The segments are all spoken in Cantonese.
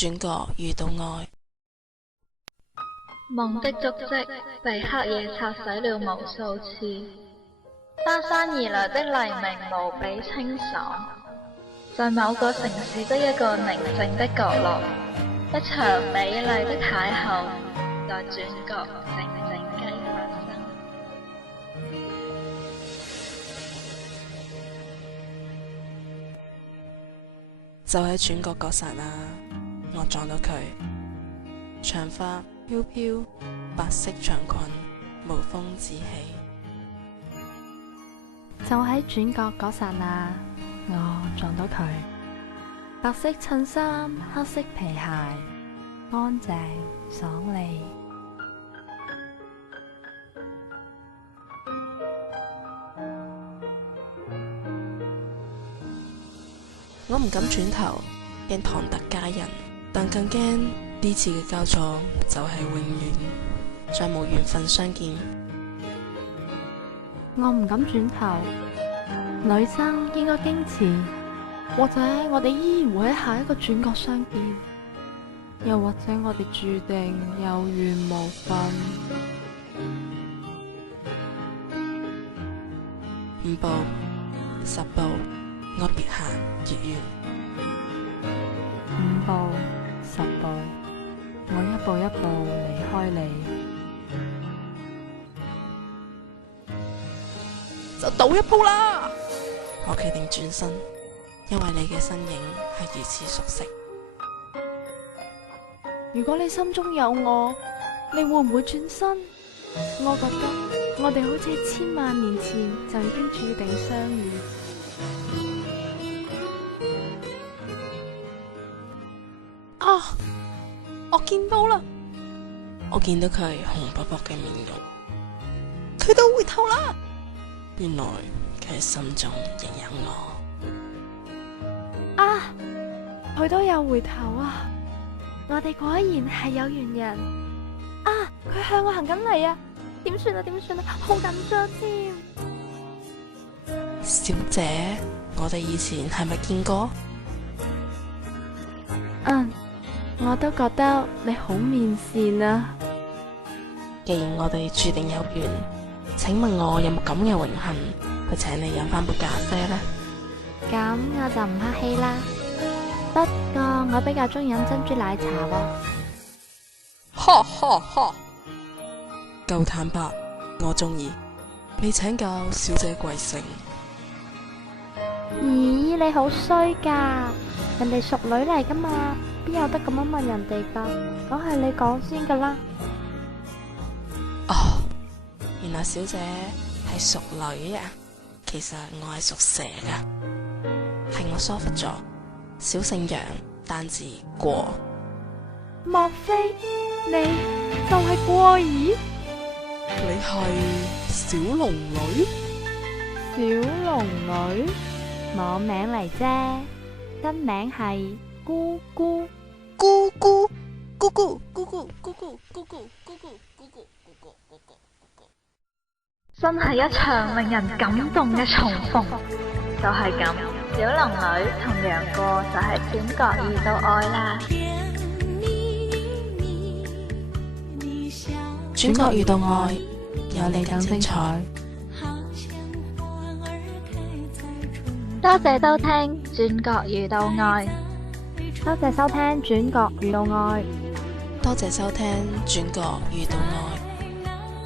轉角遇到愛。夢的足跡被黑夜擦洗了無數次，姍姍而來的黎明無比清爽。在某個城市的一個寧靜的角落，一場美麗的邂逅在轉角靜靜雞發生。就喺轉角嗰剎那，我撞到佢，長髮飄飄，白色長裙，無風自起。就喺轉角嗰剎那，我撞到佢，白色襯衫，黑色皮鞋，乾淨爽利。我唔敢轉頭，驚堂突佳人，但更驚呢次嘅交錯就係永遠，再冇緣分相見。我唔敢轉頭，女生應該矜持，或者我哋依然會喺下一個轉角相見，又或者我哋注定有緣無分。5步10步，我別行越遠。5步10步，我一步一步離開你。就賭一鋪啦！我決定轉身，因為你嘅身影係如此熟悉。如果你心中有我，你會唔會轉身？我覺得我哋好似1000萬年前就已經注定相遇。啊！我見到啦，我見到佢紅卜卜嘅面容，佢都回頭啦。原來佢心中亦有我。啊！佢都有回頭啊！我哋果然係有緣人啊！佢向我行緊嚟啊！點算啊？點算啊？好緊張添。小姐，我哋以前係咪見過？我都覺得你好面善啊！既然我哋注定有緣，請問我有冇咁嘅榮幸去請你飲翻杯咖啡呢？咁我就唔客氣啦。不過我比較鍾意飲珍珠奶茶喎。哈哈哈！夠坦白，我鍾意。你請教小姐貴姓？咦，你好衰㗎！人哋淑女嚟㗎嘛，邊有得咁樣問人哋㗎？梗係你講先㗎啦。哦，原來小姐係淑女啊！其實我係屬蛇㗎，係我疏忽咗。小姓楊，單字過。莫非你就係過兒？你係小龍女？小龍女，網名嚟啫，真名係姑姑。姑姑姑姑姑姑姑姑姑姑姑姑姑姑姑姑姑。真係一場令人感動嘅重逢，就係咁，小龍女同楊過就係轉角遇到愛啦。轉角遇到愛，有你更精彩。多謝收聽轉角遇到愛，多謝收聽轉角遇到愛，多謝收聽轉角遇到愛。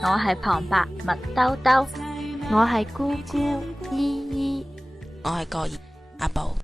我係旁白麥兜兜，我係姑姑依依，我係個兒阿寶。